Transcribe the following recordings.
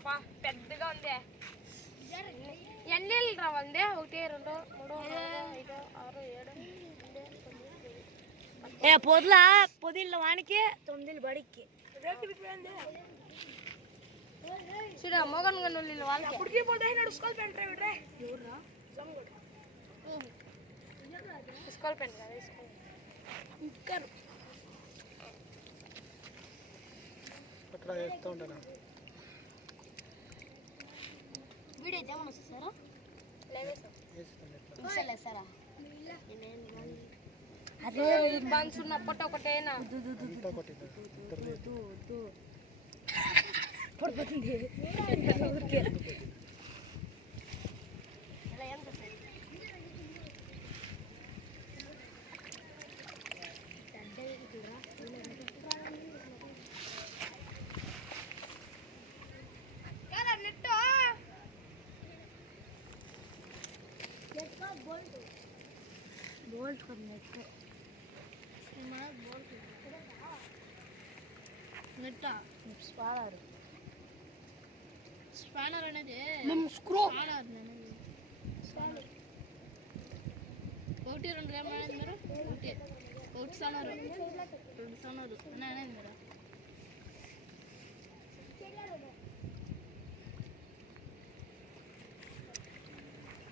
అబ్బా పెద్దగా ఉంది. ఎన్ని రావండి? 1 2 3 4 5 6 7 పొదిళ్ళ వానికి 9 బడికి చూడ మోగన్ గన్నులు వాళ్ళకి అప్పటికి పోతాయినాడు స్కూల్ పెన్ డ్రైవ్ రే ఎవరా స్కూల్ పెన్ కదా స్కూల్ ఇక్కడ అట్లా చేస్తూ ఉంటాను. వీడియో ఏమన్నా వస్తారా లేవేసారా అదే బన్స్ ఉన్నప్పటి ఒకటేనా పడిపోతుంది बोल्ट करने को मैं बोल्ट नेटा स्पैनर అనేది మనం స్క్రూ స్పైనర్ అనేది స్పైనర్ 1 2 గ్రాములు అనేది మీరు 1 స్పైనర్ 2 స్పైనర్ అనేది మీరు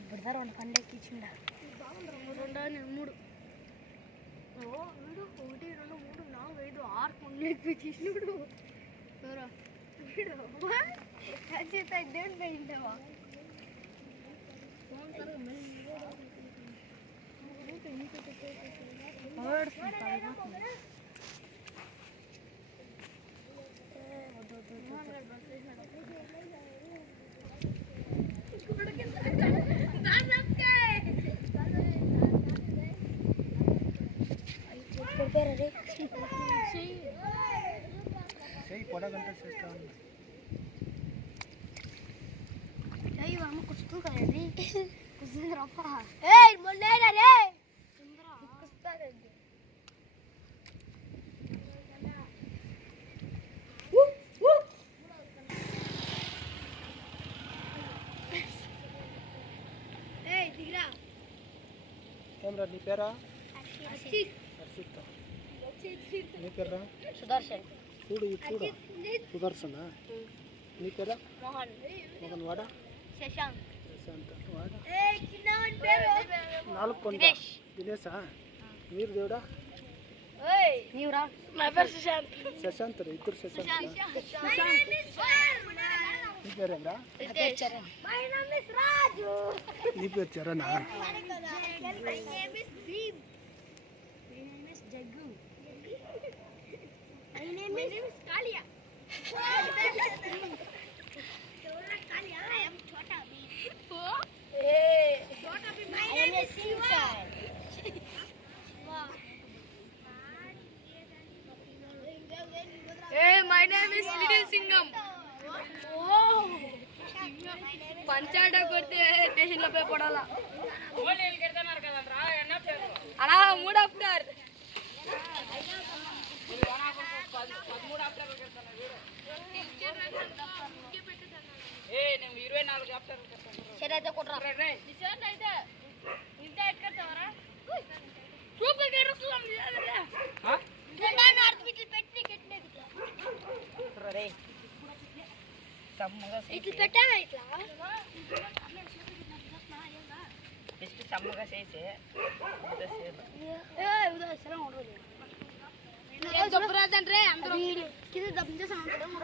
ఇప్పుడదా 2 కండకి ఇచ్చిండా 2 అని 3 ఓ వీడు 1 2 3 4 5 6 కండకి ఇచ్చినప్పుడు ఎవరా వీడు అజిత దేన్ పోయిందవా ఫోన్ కర मैं और सही पड़ा घंटा सिस्टम नहीं हम कुछ तो कर रहे कुछ दिन रफा ए बोले ना रे सुंदरा कुछ तो कर दे ए दिखरा कैमरा नी पेरा अर्षित नी पेरा सुदर्शन చూడు సుదర్శన నీ పేరా మోహన్ మోహన్ వాడా శశాంక్ వాడా ఏ చిన్నవన్ పేరు 4 కొండ దినేశా మీరు దేవుడా ఓయ్ నీవురా నా పేరు శశాంక్ శశాంత్ ఇద్దరు శశాంత్ నీ పేరేంరా Charan my name is Raju నీ పేరు చరణా my name is Bheem my name is Jaggu My name is Kalia. Kalia. I am Chota Bheem. Hey. Chota Bheem. My name is Shiva. Hey, my name is Little Singam. Oh. Panchada కొడితే station లో పోయి పడాలా అలా 3 after అయితే కొట్రా అయితే ఇంత ఎక్కడతావరా ఇట్లా పెట్టాను ఇట్లా జస్ట్ సమ్మగా చేసి చెప్పరాదంటే అందరూ కింద దబ్బించేసాను